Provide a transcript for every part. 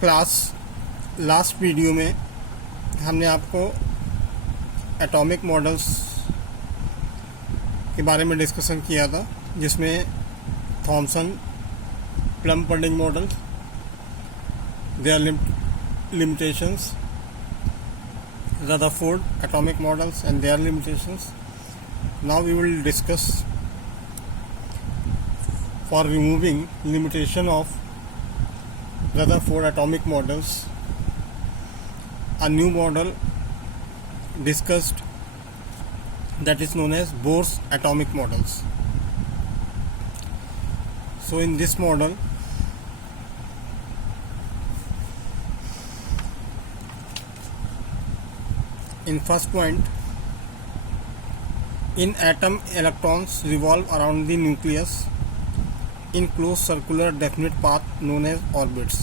Class last video में हमने आपको एटॉमिक मॉडल्स के बारे में डिस्कशन किया था, जिसमें Thomson plum pudding model, their limitations, Rutherford atomic models and their limitations. Now we will discuss for removing limitation of Rutherford atomic models, a new model discussed that is known as Bohr's atomic models. So in this model, in first point, in atom electrons revolve around the nucleus in closed circular definite path known as orbits.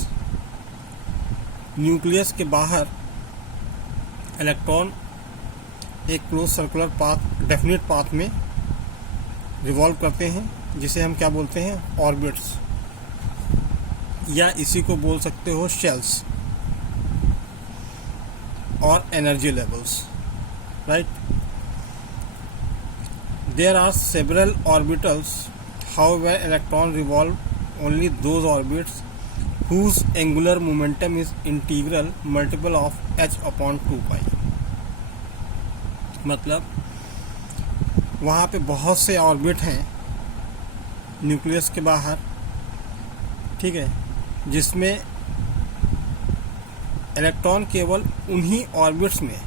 Nucleus के बाहर electron एक close circular path definite path में revolve करते हैं, जिसे हम क्या बोलते हैं, ऑर्बिट्स, या इसी को बोल सकते हो शेल्स और energy levels, right. There are several orbitals, however electron revolve only those orbits whose angular momentum is integral multiple of h upon 2 pi. मतलब वहाँ पे बहुत से ऑर्बिट हैं न्यूक्लियस के बाहर, ठीक है, जिसमें इलेक्ट्रॉन केवल उन्हीं ऑर्बिट्स में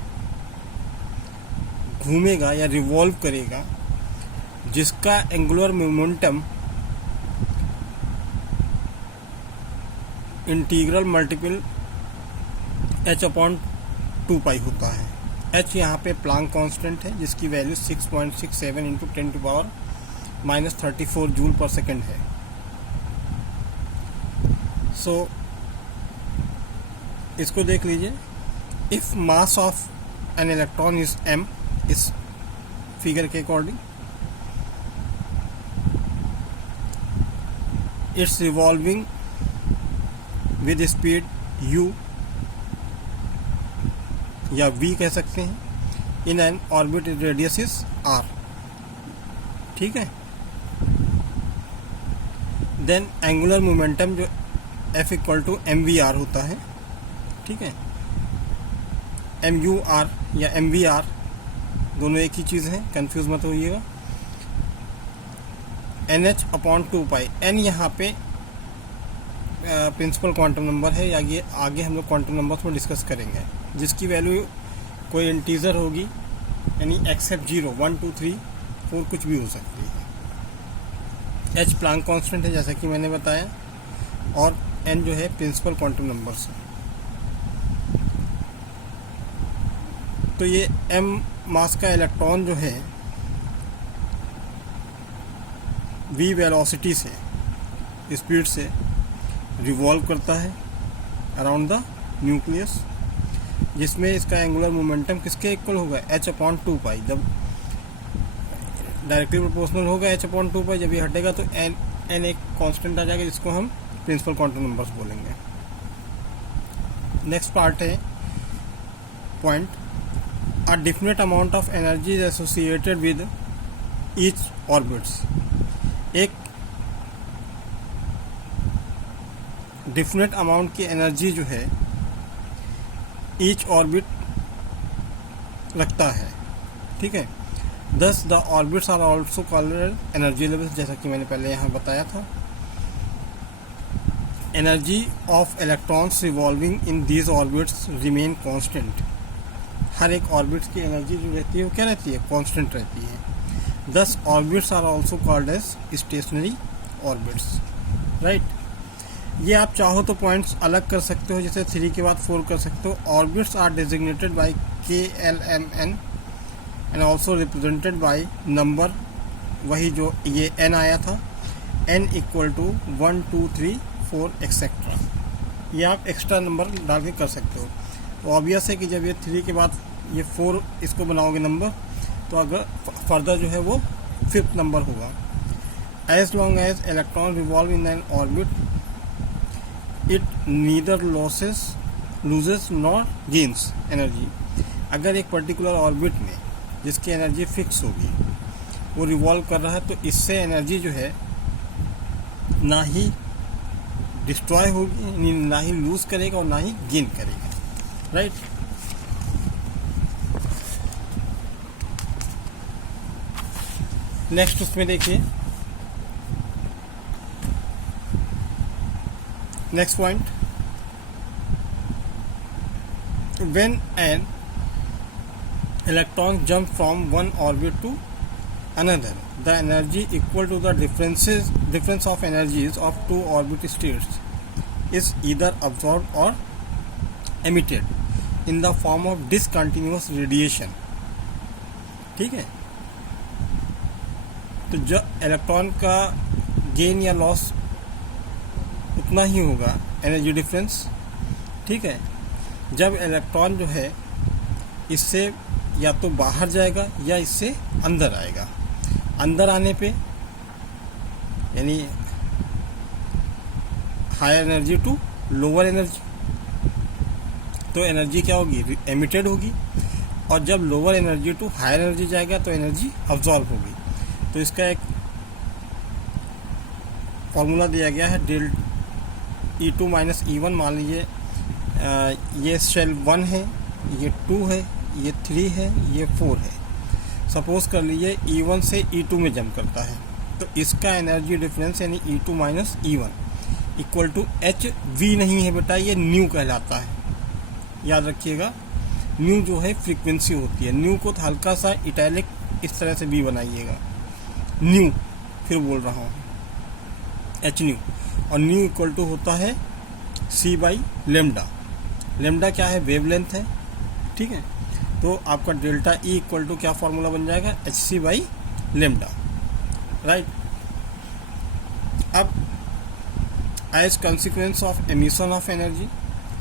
घूमेगा या रिवॉल्व करेगा जिसका angular momentum integral multiple h upon 2 pi होता है. h यहाँ पे प्लांक कांस्टेंट है, जिसकी value 6.67 into 10 to power -34 joule per second है. सो इसको देख लीजिए. If mass of an electron is m, इस फिगर के according, it's revolving with speed u या v कह सकते हैं, in an orbit radius is r, ठीक है. देन एंगुलर मोमेंटम जो F इक्वल टू mvr होता है, ठीक है. MUR या MVR दोनों एक ही चीज़ है, कंफ्यूज मत होइएगा. NH अपॉन 2 पाई, N यहाँ पे प्रिंसिपल क्वांटम नंबर है, या ये आगे हम लोग क्वांटम नंबर्स में डिस्कस करेंगे, जिसकी वैल्यू कोई इंटीजर होगी, यानी एक्सेप्ट 0, 1, 2, 3, 4 कुछ भी हो सकती है. H प्लांक कांस्टेंट है, जैसा कि मैंने बताया, और N जो है प्रिंसिपल क्वांटम नंबर्स है. तो ये m मास का इलेक्ट्रॉन जो है v वेलोसिटी से, स्पीड से रिवॉल्व करता है अराउंड द न्यूक्लियस, जिसमें इसका एंगुलर मोमेंटम किसके इक्वल होगा, h अपॉन 2 पाई. जब डायरेक्टली प्रोपोर्शनल होगा h अपॉन 2 पाई, जब ये हटेगा तो n एक कांस्टेंट आ जाएगा, जिसको हम प्रिंसिपल क्वांटम नंबर्स बोलेंगे. नेक्स्ट पार्ट है point, a definite amount of energy is associated with each orbits. एक डिफिनेट अमाउंट की एनर्जी जो है ईच ऑर्बिट रखता है, ठीक है. Thus the orbits are also called energy levels, जैसा कि मैंने पहले यहाँ बताया था. Energy of electrons revolving in these orbits remain constant. हर एक ऑर्बिट्स की एनर्जी जो रहती है वो क्या रहती है, कांस्टेंट रहती है. This orbits are also called as stationary orbits, right. ये आप चाहो तो पॉइंट्स अलग कर सकते हो, जैसे 3 के बाद 4 कर सकते हो. Orbits are designated by KLMN and also represented by number, वही जो ये n आया था, n इक्वल टू 1, 2, 3, 4 एक्सेट्रा. ये आप एक्स्ट्रा नंबर डाल के कर सकते हो. तो ऑब्वियस है कि जब ये 3 के बाद ये 4 इसको बनाओगे नंबर, तो अगर फर्दर जो है वो 5th नंबर होगा. As long as electron revolve in an orbit it neither loses nor gains energy. अगर एक पर्टिकुलर ऑर्बिट में जिसकी एनर्जी फिक्स होगी वो रिवॉल्व कर रहा है तो इससे एनर्जी जो है ना ही डिस्ट्रॉय होगी, ना ही लूज करेगा और ना ही गेन करेगा, राइट। नेक्स्ट उसमें देखिए, next point, when an electrons jump from one orbit to another, the energy equal to the difference of energies of two orbit states is either absorbed or emitted in the form of discontinuous radiation। ठीक है, तो जब electron का gain या loss उतना ही होगा energy difference, ठीक है। जब इलेक्ट्रॉन जो है इससे या तो बाहर जाएगा या इससे अंदर आएगा, अंदर आने पे यानी higher energy to lower energy, तो एनर्जी क्या होगी, एमिटेड होगी। और जब lower energy to higher energy जाएगा तो एनर्जी अब्जॉर्ब होगी। तो इसका एक फॉर्मूला दिया गया है, डेल E2 माइनस E1। मान लीजिए ये शेल 1 है, ये 2 है, ये 3 है, ये 4 है। सपोज कर लीजिए E1 से E2 में जंप करता है, तो इसका एनर्जी डिफरेंस यानी E2 minus E1 equal to HV नहीं है बेटा, ये न्यू कहलाता है, याद रखिएगा। न्यू जो है फ्रीक्वेंसी होती है, न्यू को तो हल्का सा इटैलिक इस तरह से भी बनाइएगा, न्यू, फिर बोल रहा हूँ एच न्यू। और न्यू इक्वल टू होता है C बाई लेमडा। लेमडा क्या है, वेवलेंथ है, ठीक है। तो आपका डेल्टा E इक्वल टू क्या फॉर्मूला बन जाएगा, HC बाई लेमडा, राइट। अब as consequence of emission of energy,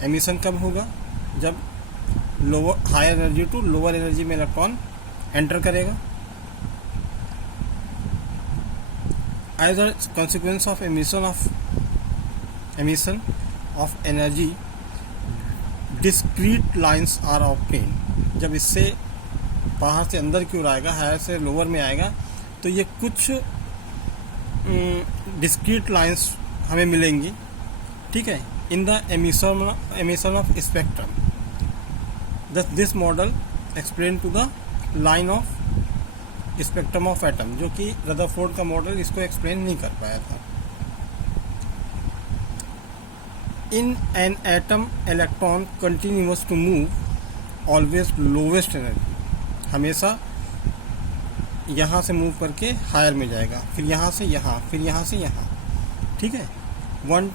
emission कब होगा, जब lower higher energy to lower energy में इलेक्ट्रॉन एंटर करेगा। As a consequence of emission of energy discrete lines are obtained. जब इससे बाहर से अंदर की ओर आएगा, हायर से लोअर में आएगा, तो ये कुछ डिस्क्रीट लाइन्स हमें मिलेंगी, ठीक है, in the emission of spectrum. This model explain to the line of spectrum of atom, जो कि रदरफोर्ड का मॉडल इसको एक्सप्लेन नहीं कर पाया था। In an atom, electron continues to move always lowest energy, हमेशा यहाँ से मूव करके हायर में जाएगा, फिर यहाँ से यहाँ, फिर यहाँ से यहाँ, ठीक है। 1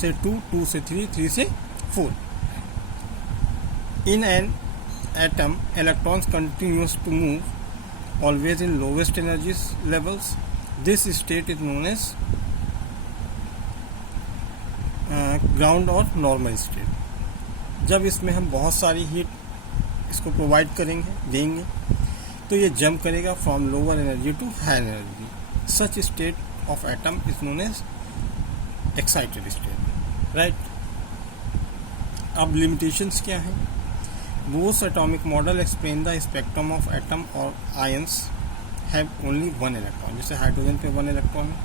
से 2, 2 से 3, 3 से 4। In an atom, electrons continues to move always in lowest energy levels. This state is known as ground और नॉर्मल स्टेट। जब इसमें हम बहुत सारी हीट इसको प्रोवाइड करेंगे, देंगे, तो ये जंप करेगा from lower energy to higher energy. Such state of atom is known as excited state, right. अब लिमिटेशंस क्या हैं, both atomic model explain the spectrum of atom और आयंस हैव ओनली 1 इलेक्ट्रॉन। जैसे हाइड्रोजन पे 1 electron है,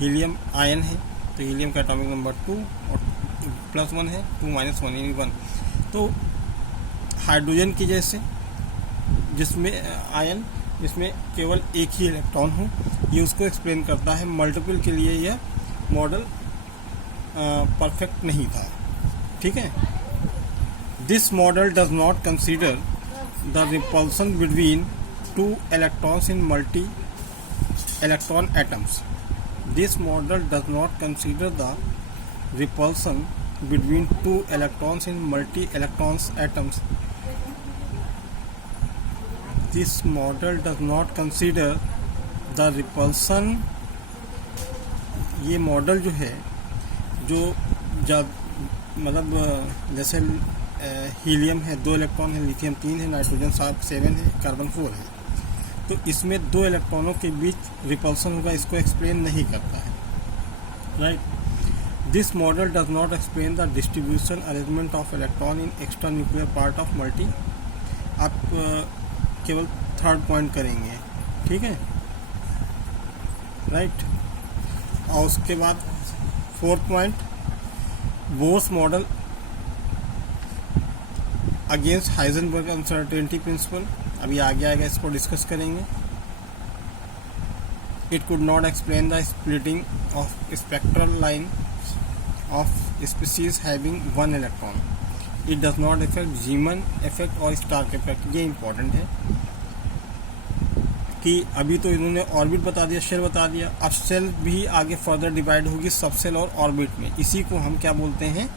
helium ion है तो helium का एटॉमिक नंबर 2 और +1 है, 2 - 1 यानी 1। तो हाइड्रोजन की जैसे जिसमें आयन जिसमें केवल एक ही इलेक्ट्रॉन हो, ये उसको एक्सप्लेन करता है। मल्टीपल के लिए यह मॉडल परफेक्ट नहीं था, ठीक है। This model does not consider the repulsion between 2 electrons in multi-electron atoms. This model does not consider the repulsion between 2 electrons in multi-electrons atoms. This model does not consider the repulsion. ये model जो है, जो जब मतलब जैसे helium है 2 electron है, lithium 3 है, नाइट्रोजन 7 है, कार्बन 4 है, तो इसमें 2 इलेक्ट्रॉनों के बीच रिपल्सन होगा, इसको एक्सप्लेन नहीं करता है, right. This model does not explain the distribution arrangement of electron in extra nuclear part of multi. आप केवल थर्ड पॉइंट करेंगे, ठीक है, राइट। और उसके बाद fourth point, Bohr's model against Heisenberg uncertainty principle. अभी आगे आएगा, इसको डिस्कस करेंगे। It could not explain the splitting of spectral line of species having one electron. It does not effect जीमन effect और स्टार्क इफेक्ट। ये इंपॉर्टेंट है कि अभी तो इन्होंने ऑर्बिट बता दिया, शेल बता दिया, अब सेल भी आगे फर्दर डिवाइड होगी सब सेल और ऑर्बिट में। इसी को हम क्या बोलते हैं,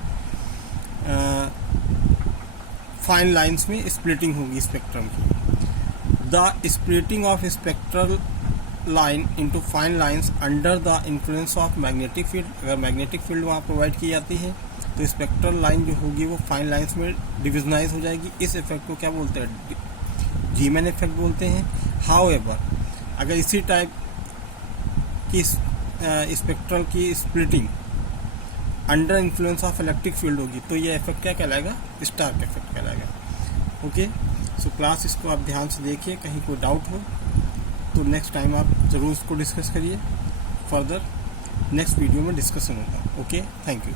फाइन लाइंस में स्प्लिटिंग होगी स्पेक्ट्रम की। The splitting of spectral line into fine lines under the influence of magnetic field. अगर मैग्नेटिक फील्ड वहाँ प्रोवाइड की जाती है तो स्पेक्ट्रल लाइन जो होगी वो फाइन लाइंस में डिविजनाइज हो जाएगी। इस इफेक्ट को क्या बोलते हैं, जीमन इफेक्ट बोलते हैं। हाउएवर अगर इसी टाइप की स्पेक्ट्रल की splitting under influence of electric field होगी तो ये इफेक्ट क्या कहलाएगा, स्टार्क इफेक्ट कहलाएगा। ओके, सो क्लास इसको आप ध्यान से देखिए, कहीं कोई डाउट हो तो नेक्स्ट टाइम आप ज़रूर इसको डिस्कस करिए, फर्दर नेक्स्ट वीडियो में डिस्कशन होगा। Okay, thank you.